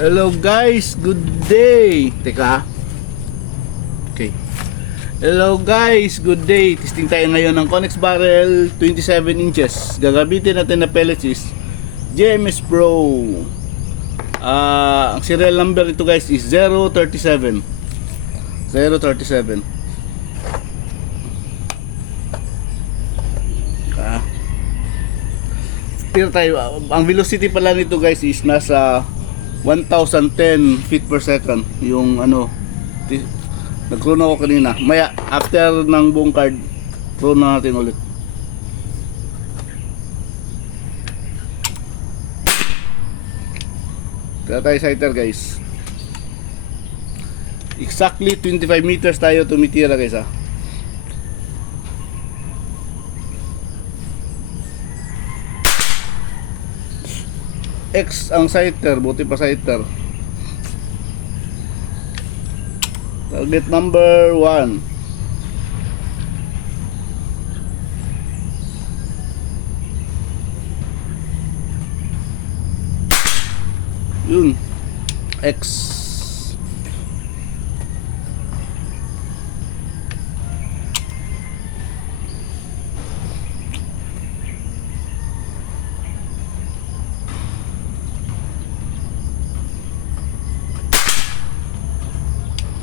Hello guys, good day. Teka. Okay. Hello guys, good day. Testing tayo ngayon ng Connex Barrel 27 inches. Gagamitin natin na pellets is GMS Pro. Ang serial number nito guys is 037. 037. Tira tayo. Ang velocity pala nito guys is nasa 1010 feet per second. Yung ano, nag-clone ako kanina. Maya, after ng buong card, clone na natin ulit. Tira tayo sighter guys. Exactly 25 meters tayo tumitira guys ha. X ang sighter, buti pa sighter. Target number 1. Yun. X.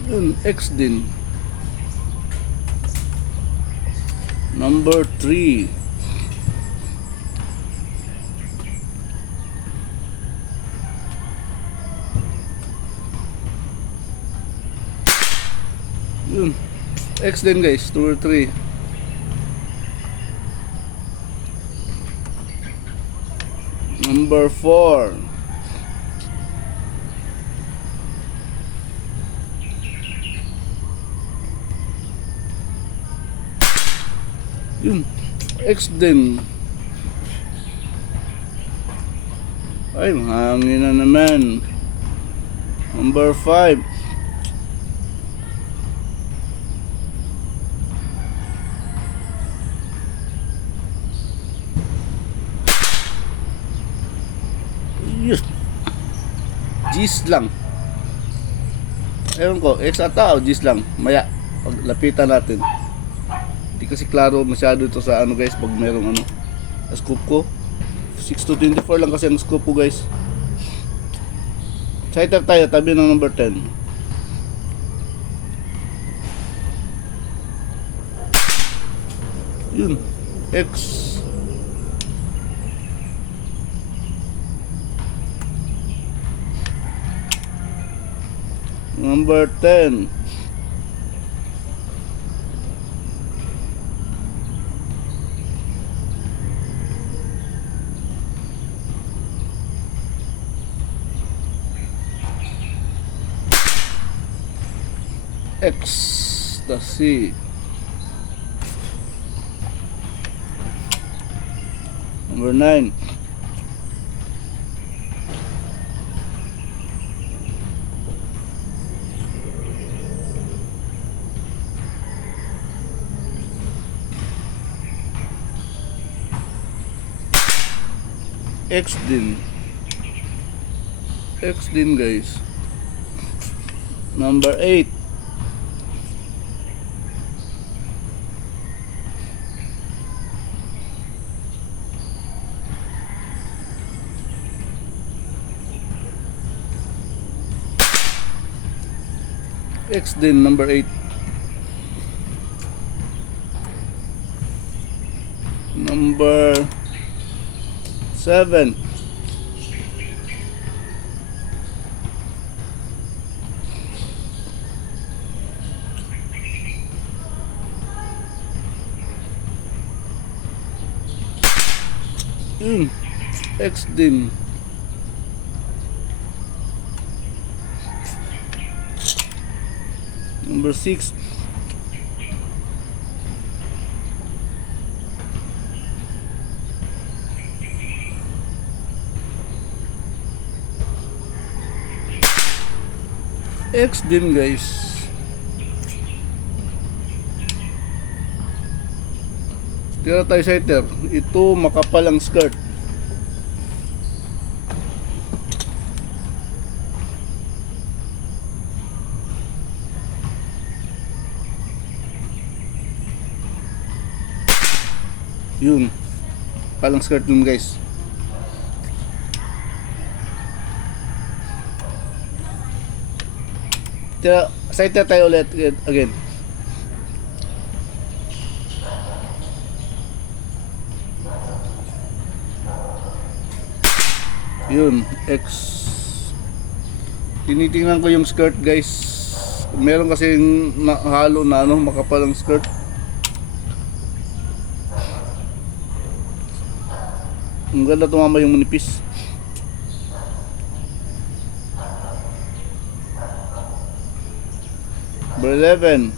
Yun, X din. Number 3. Yun, X din guys, 2 or 3. Number 4. Yun, X din. Ay, mahangin na naman. Number 5. Yes. G's lang. Ewan ko, X ata o G's lang. Maya, paglapitan natin. Hindi kasi klaro masyado ito sa ano guys pag mayroong ano scope ko. 6 to 24 lang kasi ang scope ko guys. Sighter tayo, tabi ng number 10. Yun, X. Number 10. X, the C. Number 9. X din. X din guys. Number 8. X din, number 8. Number 7. X din. Number 6. X din guys. Tira tayo sighter. Ito makapal ang skirt. Yun. Palang skirt dun guys. Tira, side tayo ulit again. Yun, X. Tinitingnan ko yung skirt guys. Meron kasi halo na ano, makapalang skirt. Ang ganda tumama yung manipis. Number 11.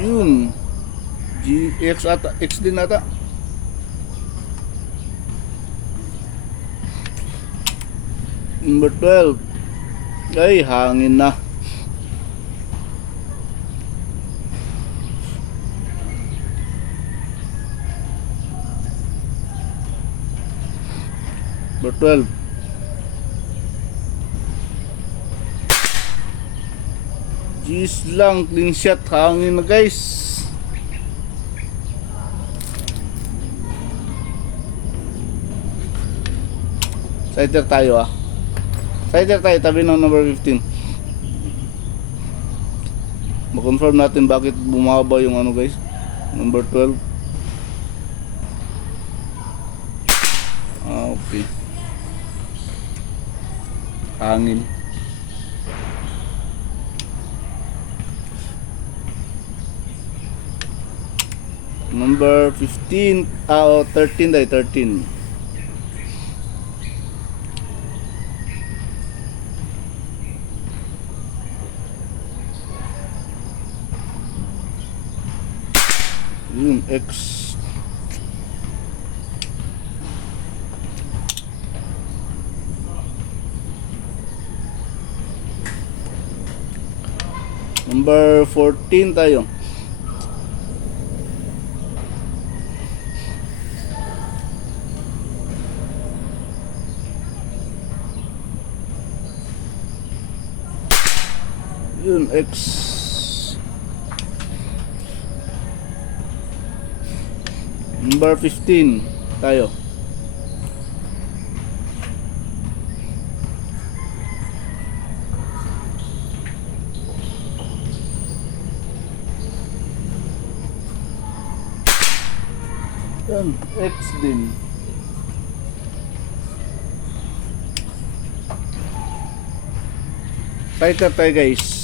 Yun. GX ata, X din ata. Number 12. Ay, hangin na. Number 12. G's lang, clean shot, hangin na guys. Sider tayo ah. Sider tayo, tabi ng number 15. Ma-confirm natin bakit bumaba yung ano guys. Number 12. Okay. Hangin. Number 15, 13 tayo, 13. Yun, X. Number 14 tayo. Yun, X. Number 15 tayo. Yan, X din. Fighter tayo guys.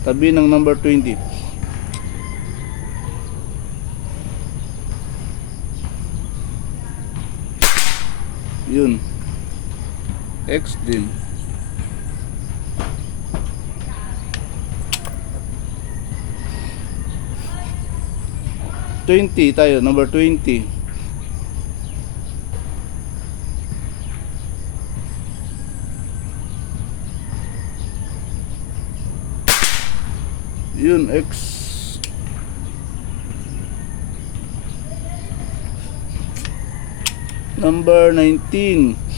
Tabi ng number 20. Yun, X din. Tayo, number 20. Yun, X. Number 19.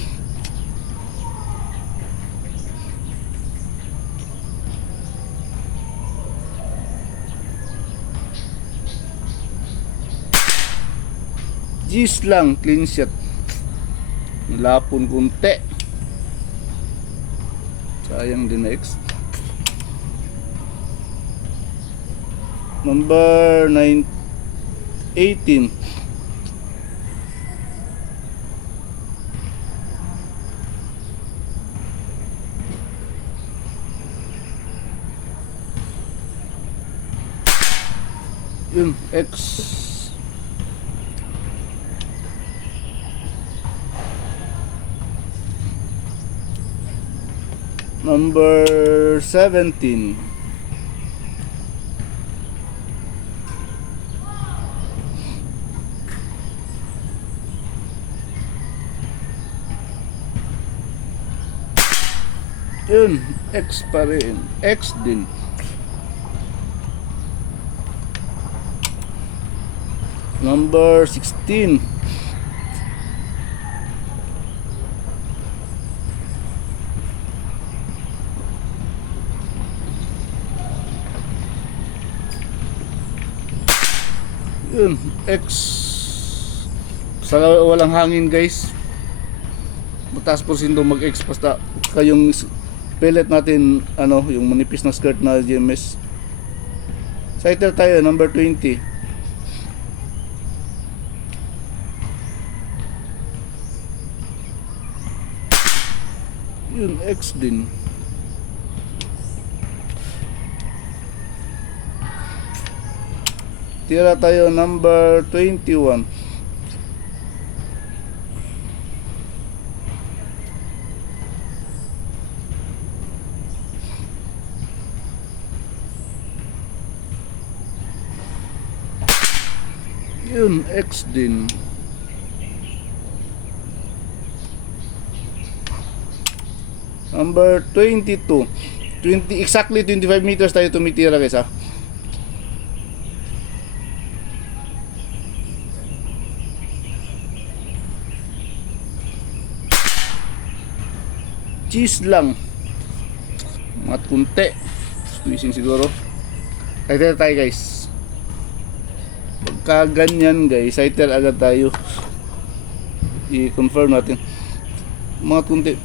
G's lang, clean shot. Lapon kunti. Sayang din na X. Number 18. Yun, X. Number 17. Yun, X pa rin. X din. Number 16. Yun, X. Sa walang hangin guys, mataas porsyento mag-X basta kayong pellet natin, ano, yung manipis na skirt na GMS. Sighter tayo, number 20. Yun, X din. Tira tayo, number 21. Yun, X din. Number 22. Exactly 25 meters tayo tumitira guys ha. Cheese lang. Mat kunti. Squeezing siguro. Sighter tayo guys. Pagka ganyan guys, sighter agad tayo. I-confirm natin. Mat kunti.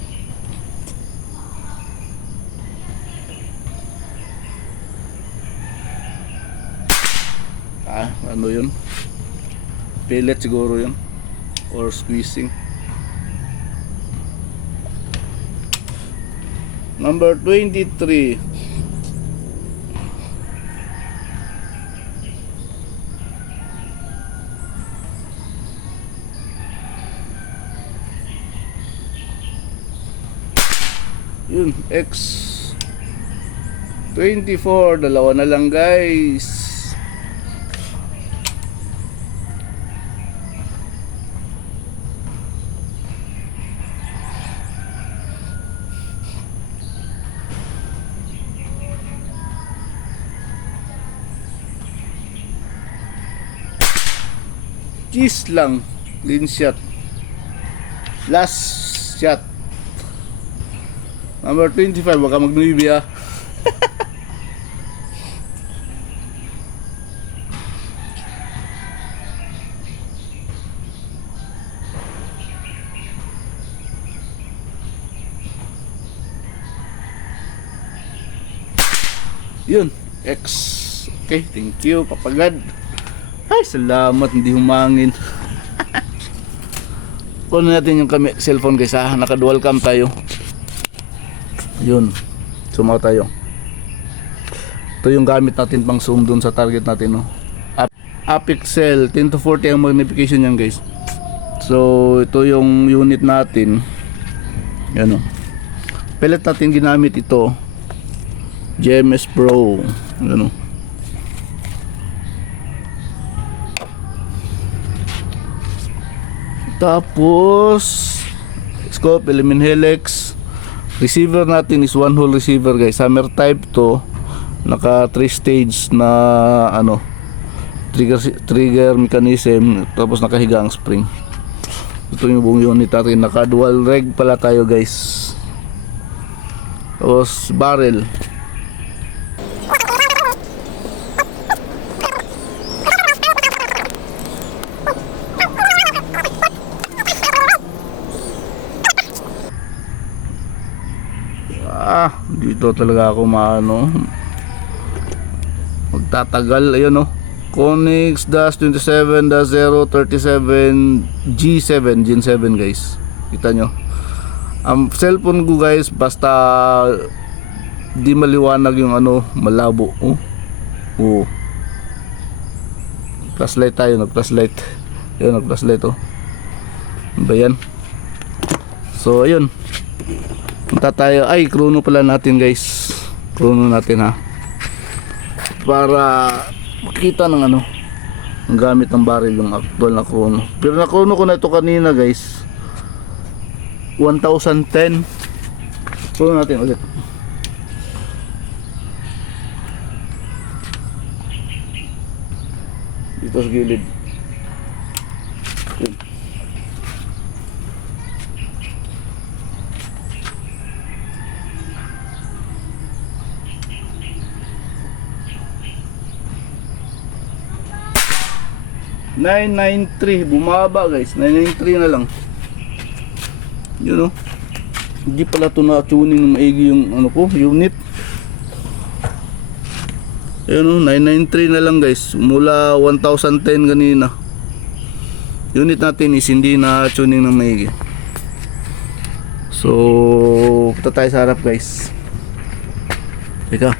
Ano yun? Pellet siguro yun. Or squeezing. Number 23. Yun, X 24. Dalawa na lang guys. Cheese lang. Clean shot. Last shot. Number 25. Baka mag-nuibi ah. Yun. X. Okay. Thank you. Papagad. Ay, salamat, hindi humangin. Kunin natin yung cellphone guys ha. Naka dual cam tayo. Yun. Sumaw tayo. Ito yung gamit natin pang zoom dun sa target natin, no. Apixel 10 to 40 ang magnification yan guys. So ito yung unit natin. Yan o. Pellet natin ginamit ito. GMS Pro. Yan o. Tapos scope, element helix. Receiver natin is one hole receiver guys. Hammer type to. Naka 3 stage na ano, trigger mechanism. Tapos nakahiga ang spring. Ito yung buong unit natin. Naka dual reg pala tayo guys. Tapos barrel. Dito talaga ako maano, magtatagal. Ayun no, Konix-27-037 G7 Gen 7 guys. Kita nyo ang cellphone ko guys, basta di maliwanag yung ano, malabo. Flashlight tayo, nag-flashlight. Ayun, nag-flashlight oh. Ba yan? So ayun, punta tayo. Ay, chrono pala natin guys. Chrono natin ha. Para makita ng ano, ang gamit ng barrel, yung actual na chrono. Pero na chrono ko na ito kanina guys. 1010. Chrono natin ulit. Dito sa gilid. Yun. 993. Bumaba guys. 993 na lang. Yun o. Hindi pala ito na-tuning ng maigi yung ano ko, unit. Ayun o, 993 na lang guys. Mula 1010 kanina. Unit natin is hindi na-tuning ng maigi. So, punta tayo sa harap guys. Teka.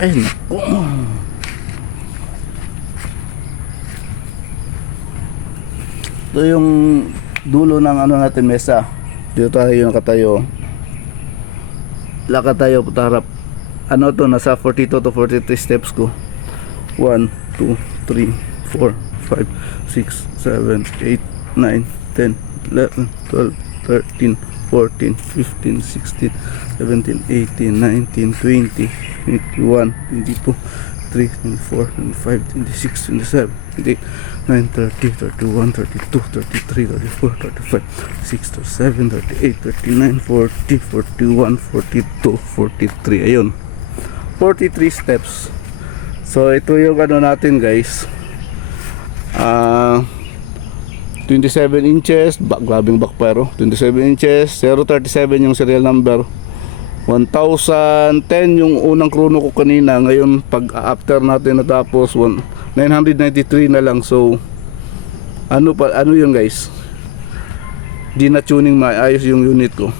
Ay, naku. Ito yung dulo ng ano natin, mesa. Dito tayo nakatayo. Lakad tayo punta harap. Ano to, nasa 42 to 43 steps ko. 1, 2, 3, 4, 5, 6, 7, 8, 9, 10, 11, 12, 13, 14, 15, 16, 17, 18, 19, 20, 21, 22, 23, 24, 25, 26, 27, 28, 9, 30, 31, 32, 33, 34, 35, 6, 37, 38, 39, 40, 41, 42, 43. Ayun. 43 steps. So ito yung ano natin guys. 27 inches, grabing backfire. 27 inches, 037 yung serial number. 1010 yung unang chrono ko kanina. Ngayon pag after natin natapos 993 na lang. So ano yun guys, di na tuning maayos yung unit ko.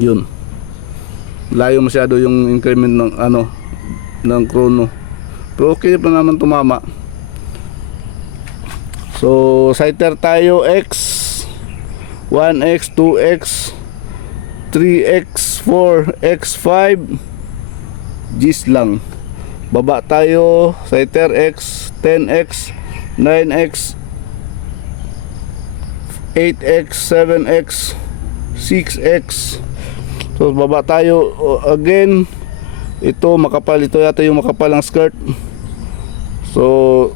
Yun, layo masyado yung increment ng ano ng chrono, pero okay pa naman tumama. So sighter tayo, X 1X 2X 3X 4X 5 G's lang. Baba tayo, sighter X 10X 9X 8X 7X 6X. So baba tayo again. Ito makapal, ito yata yung makapalang skirt. So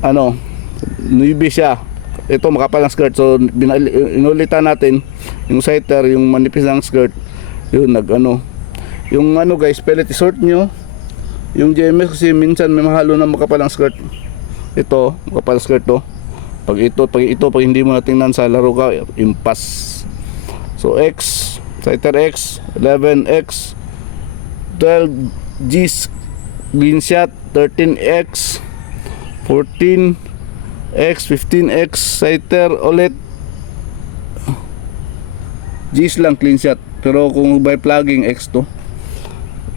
ano, newbie siya. Ito makapalang skirt. So inulitan natin yung sighter, yung manipis ng skirt. Yun nag-ano. Yung ano guys, pellet sort nyo. Yung GMS kasi minsan may mahalo na makapalang skirt. Ito, makapalang skirt to. Pag hindi mo natingnan sa laro ka, impas. So X, sighter X, 11X, 12G's green shot, 13X, 14X, 15X, sighter ulit. G's lang clean shot. Pero kung by plugging X to.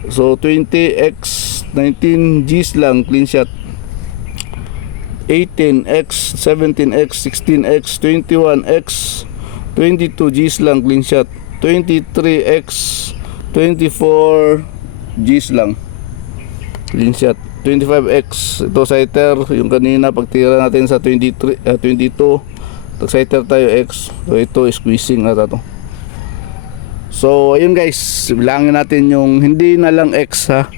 So 20X, 19G's lang clean shot. 18X, 17X, 16X, 21X, 22G's lang clean shot. 23X, 24G's lang clean shot. 25X, ito sighter, yung kanina pagtira natin sa 22, tag-sighter tayo X. So ito squeezing na to. So ayun guys, bilangin natin yung hindi na lang X ha,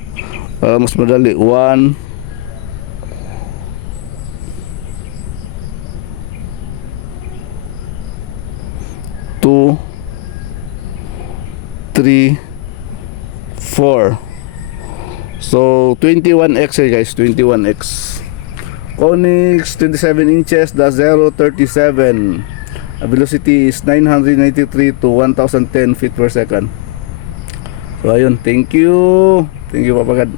para mas madali. 1, 2, 3, 4. So 21X guys, 21X. Konix 27 inches, the 037. Velocity is 993 to 1010 feet per second. So ayun, thank you Papagad.